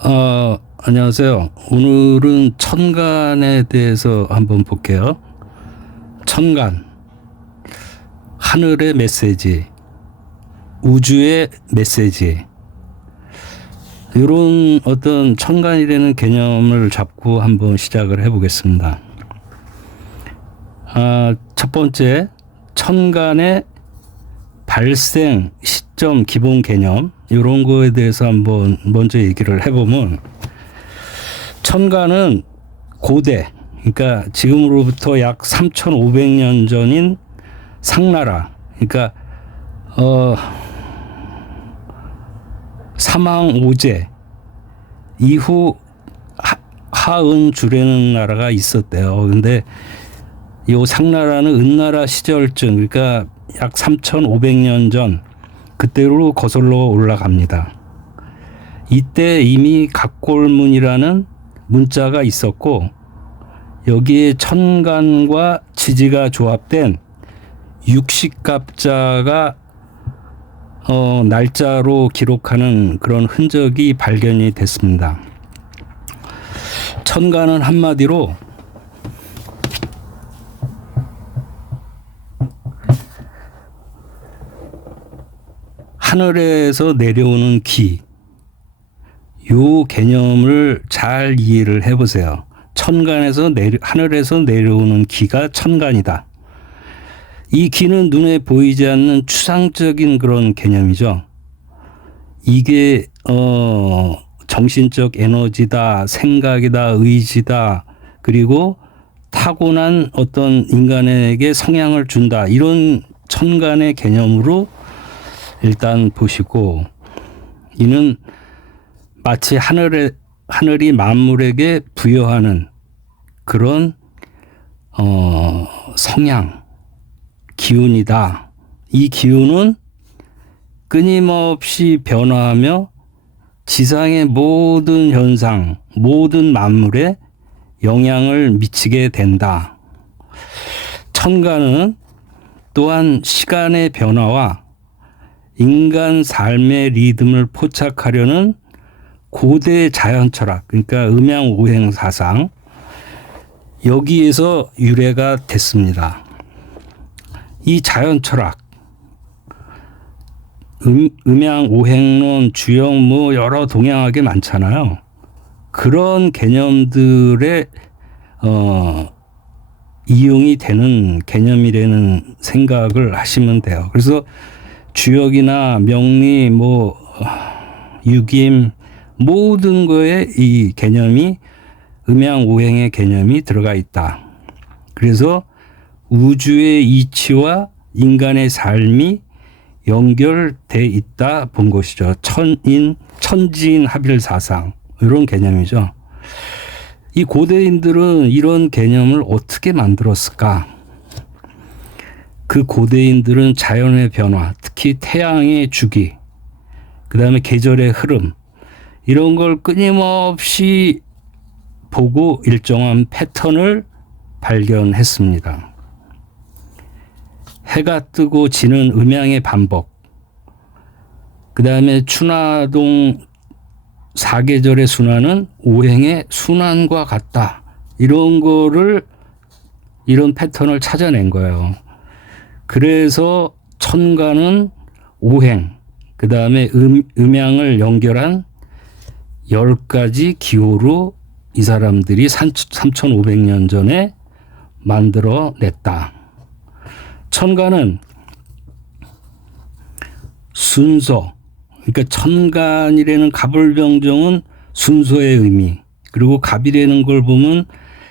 안녕하세요. 오늘은 천간에 대해서 한번 볼게요. 천간, 하늘의 메시지, 우주의 메시지, 이런 어떤 천간이라는 개념을 잡고 한번 시작을 해보겠습니다. 첫 번째, 천간의 발생 시점 기본 개념, 이런 거에 대해서 한번 먼저 얘기를 해보면, 천간은 고대, 그러니까 지금으로부터 약 3,500년 전인 상나라, 그러니까 사망오제 이후 하은주라는 나라가 있었대요. 근데 이 상나라는 은나라 시절쯤, 그러니까 약 3,500년 전 그때로 거슬러 올라갑니다. 이때 이미 각골문이라는 문자가 있었고, 여기에 천간과 지지가 조합된 육식갑자가 날짜로 기록하는 그런 흔적이 발견이 됐습니다. 천간은 한마디로 하늘에서 내려오는 기, 요 개념을 잘 이해를 해보세요. 천간에서 하늘에서 내려오는 기가 천간이다. 이 기는 눈에 보이지 않는 추상적인 그런 개념이죠. 이게 정신적 에너지다, 생각이다, 의지다, 그리고 타고난 어떤 인간에게 성향을 준다, 이런 천간의 개념으로 일단 보시고, 이는 마치 하늘이 만물에게 부여하는 그런 성향, 기운이다. 이 기운은 끊임없이 변화하며 지상의 모든 현상, 모든 만물에 영향을 미치게 된다. 천간은 또한 시간의 변화와 인간 삶의 리듬을 포착하려는 고대 자연 철학, 그러니까 음양오행 사상, 여기에서 유래가 됐습니다. 이 자연 철학, 음양오행론, 주영, 뭐 여러 동양학에 많잖아요. 그런 개념들의 이용이 되는 개념이라는 생각을 하시면 돼요. 그래서 주역이나 명리, 뭐 유김, 모든 거에 이 개념이, 음양오행의 개념이 들어가 있다. 그래서 우주의 이치와 인간의 삶이 연결돼 있다 본 것이죠. 천지인 합일사상, 이런 개념이죠. 이 고대인들은 이런 개념을 어떻게 만들었을까? 그 고대인들은 자연의 변화, 특히 태양의 주기, 그 다음에 계절의 흐름, 이런 걸 끊임없이 보고 일정한 패턴을 발견했습니다. 해가 뜨고 지는 음양의 반복, 그 다음에 춘하동 사계절의 순환은 오행의 순환과 같다. 이런 패턴을 찾아낸 거예요. 그래서 천간은 오행, 그 다음에 음양을 연결한 10가지 기호로 이 사람들이 3,500년 전에 만들어냈다. 천간은 순서, 그러니까 천간이라는 갑을병정은 순서의 의미, 그리고 갑이라는 걸 보면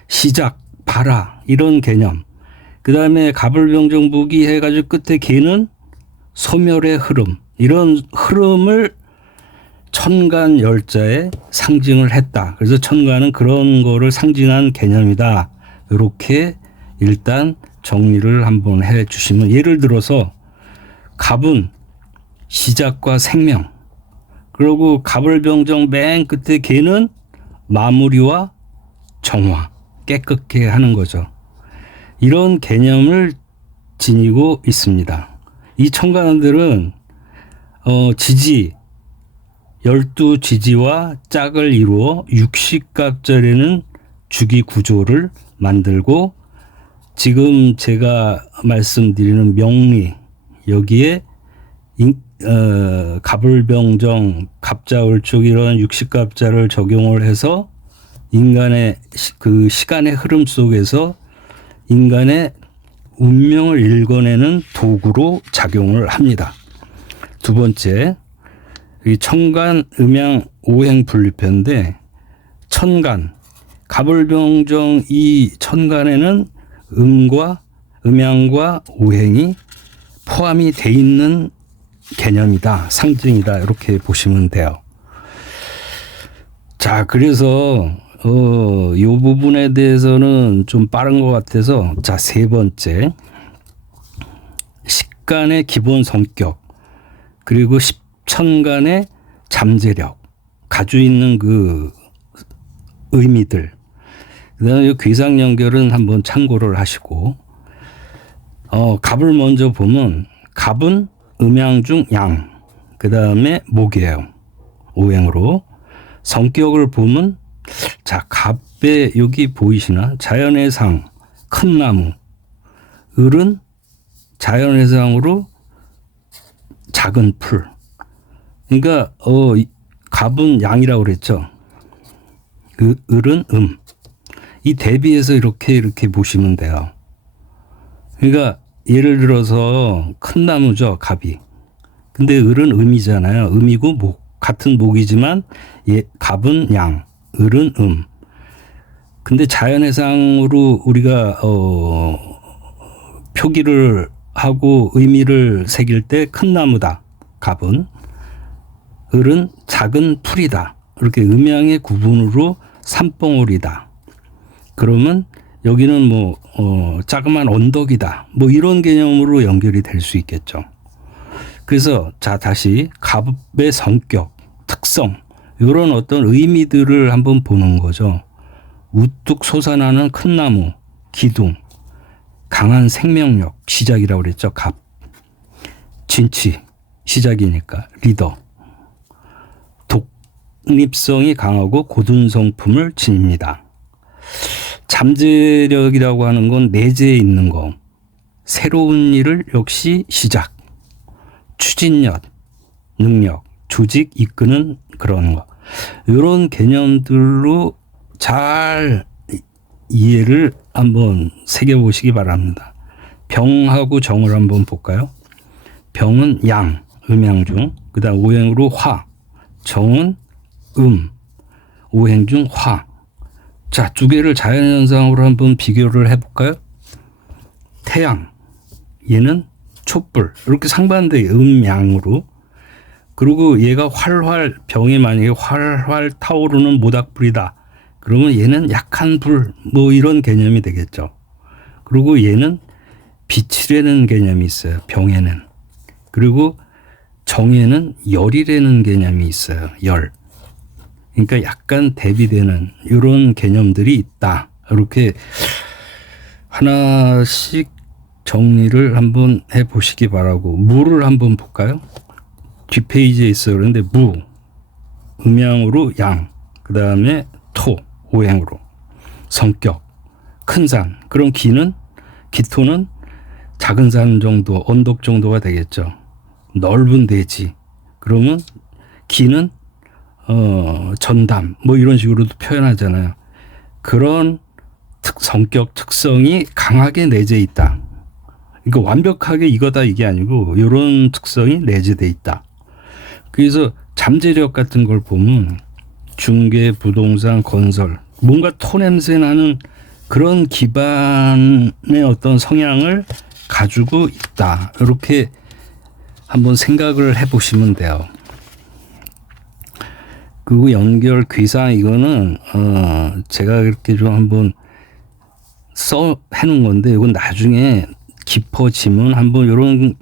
시작, 발화, 이런 개념, 그 다음에 갑을병정부기 해가지고 끝에 개는 소멸의 흐름, 이런 흐름을 천간 열자에 상징을 했다. 그래서 천간은 그런 거를 상징한 개념이다. 이렇게 일단 정리를 한번 해 주시면, 예를 들어서 갑은 시작과 생명, 그리고 갑을병정 맨 끝에 개는 마무리와 정화, 깨끗게 하는 거죠. 이런 개념을 지니고 있습니다. 이 천간들은 지지, 12지지와 짝을 이루어 60갑절에는 주기 구조를 만들고 지금 제가 말씀드리는 명리 여기에 갑을병정, 갑자을축 이런 60갑자를 적용을 해서 인간의 그 시간의 흐름 속에서 인간의 운명을 읽어내는 도구로 작용을 합니다. 두 번째, 이 천간, 음양, 오행 분류표인데 천간, 갑을병정 이 천간에는 음과 음양과 오행이 포함이 돼 있는 개념이다, 상징이다 이렇게 보시면 돼요. 자, 그래서 이 부분에 대해서는 좀 빠른 것 같아서 자, 세 번째 식간의 기본 성격 그리고 십천간의 잠재력 가지고 있는 그 의미들 그다음에 귀상 연결은 한번 참고를 하시고 갑을 먼저 보면 갑은 음양 중 양 그다음에 목이에요. 오행으로 성격을 보면 자, 갑에 여기 보이시나? 자연의 상, 큰 나무. 을은 자연의 상으로 작은 풀. 그러니까 갑은 양이라고 그랬죠. 을은 이 대비해서 이렇게 보시면 돼요. 그러니까 예를 들어서 큰 나무죠, 갑이. 근데 을은 음이잖아요. 음이고 목. 같은 목이지만 갑은 양, 을은 근데 자연해상으로 우리가 표기를 하고 의미를 새길 때 큰 나무다. 갑은. 을은 작은 풀이다. 이렇게 음양의 구분으로 산봉우리다. 그러면 여기는 뭐 자그마한 언덕이다. 뭐 이런 개념으로 연결이 될 수 있겠죠. 그래서 자, 다시 갑의 성격, 특성 이런 어떤 의미들을 한번 보는 거죠. 우뚝 솟아나는 큰 나무, 기둥, 강한 생명력, 시작이라고 그랬죠. 갑. 진치, 시작이니까 리더. 독립성이 강하고 고든 성품을 지닙니다. 잠재력이라고 하는 건 내재에 있는 거. 새로운 일을 역시 시작. 추진력, 능력, 조직 이끄는 그런 거. 이런 개념들로 잘 이해를 한번 새겨보시기 바랍니다. 병하고 정을 한번 볼까요? 병은 양, 음양 중, 그 다음 오행으로 화, 정은 오행 중 화. 자, 두 개를 자연현상으로 한번 비교를 해볼까요? 태양, 얘는 촛불, 이렇게 상반된 음양으로. 그리고 얘가 활활, 병이 만약에 활활 타오르는 모닥불이다. 그러면 얘는 약한 불, 뭐 이런 개념이 되겠죠. 그리고 얘는 빛이라는 개념이 있어요. 병에는. 그리고 정에는 열이라는 개념이 있어요. 열. 그러니까 약간 대비되는 이런 개념들이 있다. 이렇게 하나씩 정리를 한번 해보시기 바라고. 무를 한번 볼까요? 뒷페이지에 있어요. 그런데 무, 음양으로 양, 그 다음에 토, 오행으로 성격, 큰 산. 그럼 기토는 작은 산 정도, 언덕 정도가 되겠죠. 넓은 대지. 그러면 기는 전담, 뭐 이런 식으로도 표현하잖아요. 그런 성격 특성이 강하게 내재해 있다. 그러니까 완벽하게 이거다 이게 아니고 이런 특성이 내재돼 있다. 그래서 잠재력 같은 걸 보면 중개, 부동산, 건설, 뭔가 토 냄새 나는 그런 기반의 어떤 성향을 가지고 있다. 이렇게 한번 생각을 해보시면 돼요. 그리고 연결 귀상 이거는 제가 이렇게 좀 한번 써 해놓은 건데 이건 나중에 깊어지면 한번 이런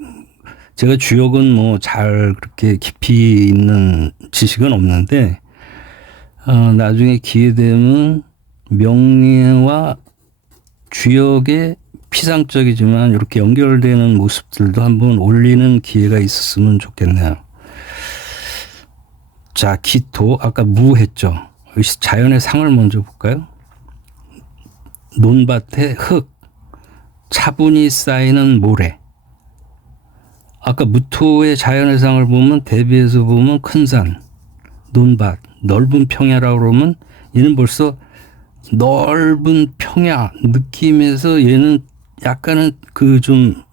제가 주역은 뭐 잘 그렇게 깊이 있는 지식은 없는데 나중에 기회 되면 명리와 주역의 피상적이지만 이렇게 연결되는 모습들도 한번 올리는 기회가 있었으면 좋겠네요. 자, 기토 아까 무 했죠. 자연의 상을 먼저 볼까요? 논밭에 흙, 차분히 쌓이는 모래. 아까 무토의 자연의 상을 보면 대비해서 보면 큰 산, 논밭, 넓은 평야라고 그러면 얘는 벌써 넓은 평야 느낌에서 얘는 약간은 그 좀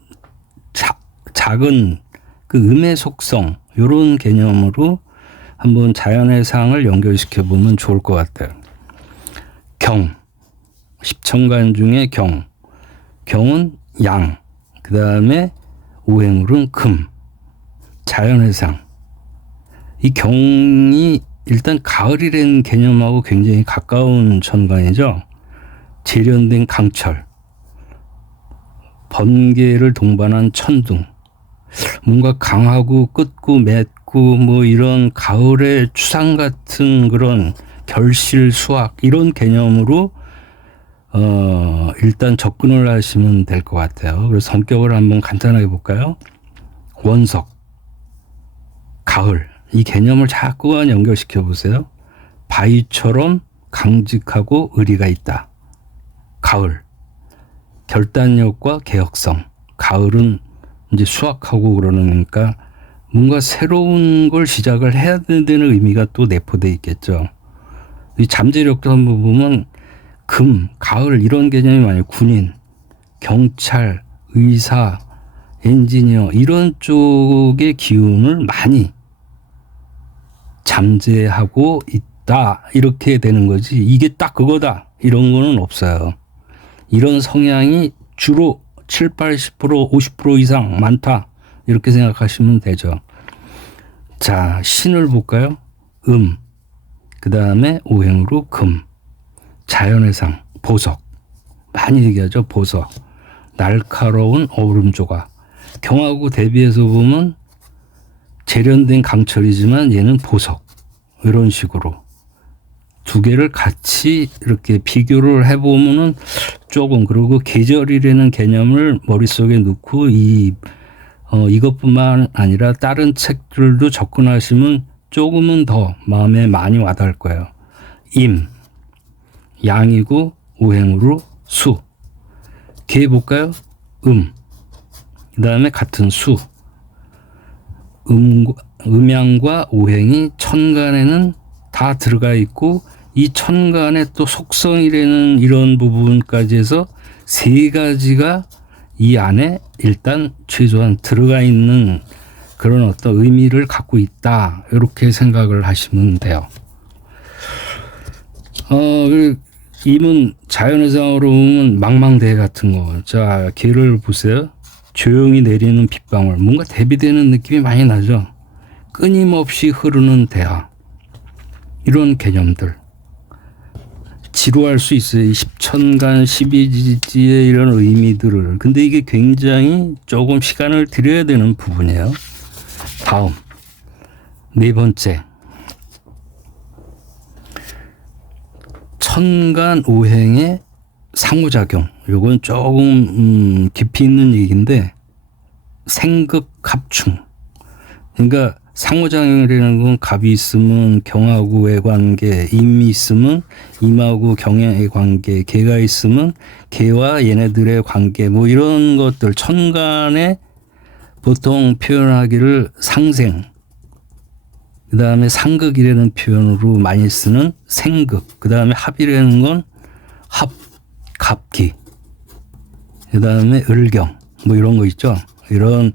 작은 그 음의 속성 이런 개념으로 한번 자연의 상을 연결시켜 보면 좋을 것 같아요. 경, 십천간 중에 경, 경은 양, 그 다음에 오행물은 금, 자연의 상. 이 경이 일단 가을이라는 개념하고 굉장히 가까운 천간이죠. 재련된 강철, 번개를 동반한 천둥, 뭔가 강하고 끄고 맺고 뭐 이런 가을의 추상 같은 그런 결실 수확 이런 개념으로 일단 접근을 하시면 될 것 같아요. 그래서 성격을 한번 간단하게 볼까요? 원석, 가을 이 개념을 자꾸 연결시켜 보세요. 바위처럼 강직하고 의리가 있다. 가을, 결단력과 개혁성. 가을은 이제 수확하고 그러니까 뭔가 새로운 걸 시작을 해야 되는 의미가 또 내포되어 있겠죠. 이 잠재력도 한번 보면 금, 가을 이런 개념이 많아요. 군인, 경찰, 의사, 엔지니어 이런 쪽의 기운을 많이 잠재하고 있다 이렇게 되는 거지 이게 딱 그거다 이런 거는 없어요. 이런 성향이 주로 7, 80%, 50% 이상 많다 이렇게 생각하시면 되죠. 자, 신을 볼까요? 그 다음에 오행으로 금, 자연의 상, 보석 많이 얘기하죠. 보석, 날카로운 얼음조각. 경하고 대비해서 보면 재련된 강철이지만 얘는 보석 이런 식으로 두 개를 같이 이렇게 비교를 해보면은 조금 그리고 계절이라는 개념을 머릿속에 넣고 이것뿐만 아니라 다른 책들도 접근하시면 조금은 더 마음에 많이 와닿을 거예요. 임, 양이고 오행으로 수. 개 볼까요? 그 다음에 같은 수. 음양과 오행이 천간에는 다 들어가 있고 이 천간의 또 속성이라는 이런 부분까지 해서 세 가지가 이 안에 일단 최소한 들어가 있는 그런 어떤 의미를 갖고 있다 이렇게 생각을 하시면 돼요. 임은 자연의상으로 보면 망망대해 같은 거. 자, 개를 보세요. 조용히 내리는 빗방울. 뭔가 대비되는 느낌이 많이 나죠. 끊임없이 흐르는 대하. 이런 개념들. 지루할 수 있어요. 십천간, 십이지지의 이런 의미들을. 근데 이게 굉장히 조금 시간을 들여야 되는 부분이에요. 다음. 네 번째. 천간 오행의 상호작용. 요건 조금 깊이 있는 얘기인데 생극합충. 그러니까 상호작용이라는 건 갑이 있으면 경하고의 관계, 임이 있으면 임하고 경의 관계, 개가 있으면 개와 얘네들의 관계 뭐 이런 것들 천간에 보통 표현하기를 상생 그 다음에 상극이라는 표현으로 많이 쓰는 생극 그 다음에 합이라는 건 합, 갑기 그 다음에 을경 뭐 이런 거 있죠. 이런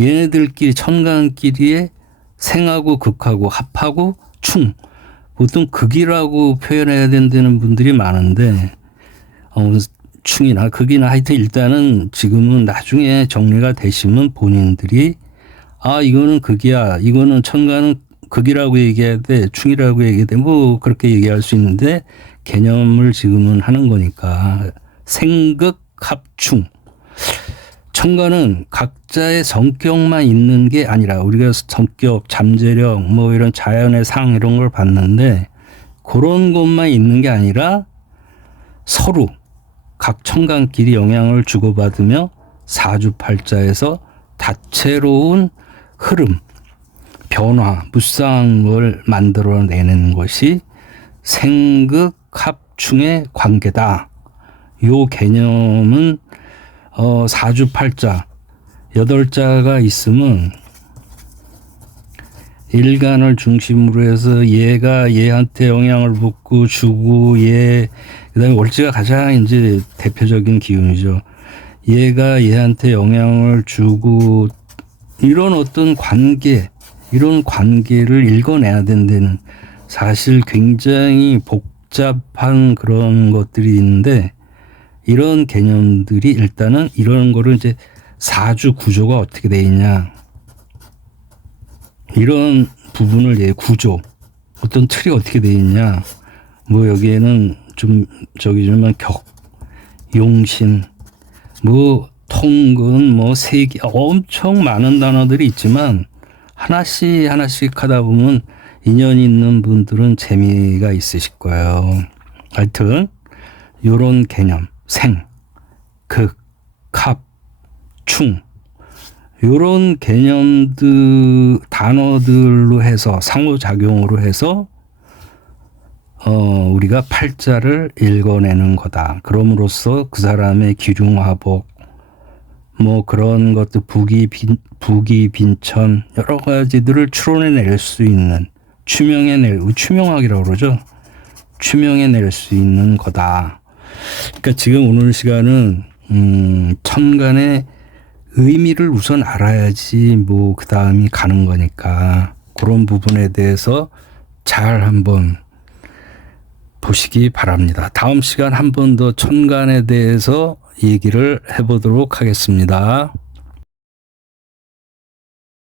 얘네들끼리 천간끼리의 생하고 극하고 합하고 충 보통 극이라고 표현해야 된다는 분들이 많은데 충이나 극이나 하여튼 일단은 지금은 나중에 정리가 되시면 본인들이 이거는 극이야 이거는 천간은 극이라고 얘기해야 돼 충이라고 얘기해야 돼 뭐 그렇게 얘기할 수 있는데 개념을 지금은 하는 거니까 생극 합충 천간은 각자의 성격만 있는 게 아니라 우리가 성격, 잠재력, 뭐 이런 자연의 상 이런 걸 봤는데 그런 것만 있는 게 아니라 서로 각 천간끼리 영향을 주고받으며 사주팔자에서 다채로운 흐름, 변화, 무쌍을 만들어내는 것이 생극합충의 관계다. 요 개념은 사주팔자 8자가 있으면 일간을 중심으로 해서 얘가 얘한테 영향을 받고 주고 그다음에 월지가 가장 이제 대표적인 기운이죠. 얘가 얘한테 영향을 주고 이런 어떤 관계, 이런 관계를 읽어내야 된다는 사실 굉장히 복잡한 그런 것들이 있는데 이런 개념들이 일단은 이런 거를 이제 사주 구조가 어떻게 돼 있냐. 이런 부분을 구조, 어떤 틀이 어떻게 돼 있냐. 뭐 여기에는 좀 좀 용신, 뭐 통근, 뭐 세기 엄청 많은 단어들이 있지만 하나씩 하다 보면 인연이 있는 분들은 재미가 있으실 거예요. 하여튼 이런 개념, 생, 극, 합, 충 이런 개념들 단어들로 해서 상호작용으로 해서 우리가 팔자를 읽어내는 거다. 그럼으로써 그 사람의 기중화복 뭐 그런 것들 부기빈천 여러 가지들을 추론해낼 수 있는 추명학이라고 그러죠. 추명해낼 수 있는 거다. 그러니까 지금 오늘 시간은 천간의 의미를 우선 알아야지 뭐 그 다음이 가는 거니까 그런 부분에 대해서 잘 한번 보시기 바랍니다. 다음 시간 한 번 더 천간에 대해서 얘기를 해보도록 하겠습니다.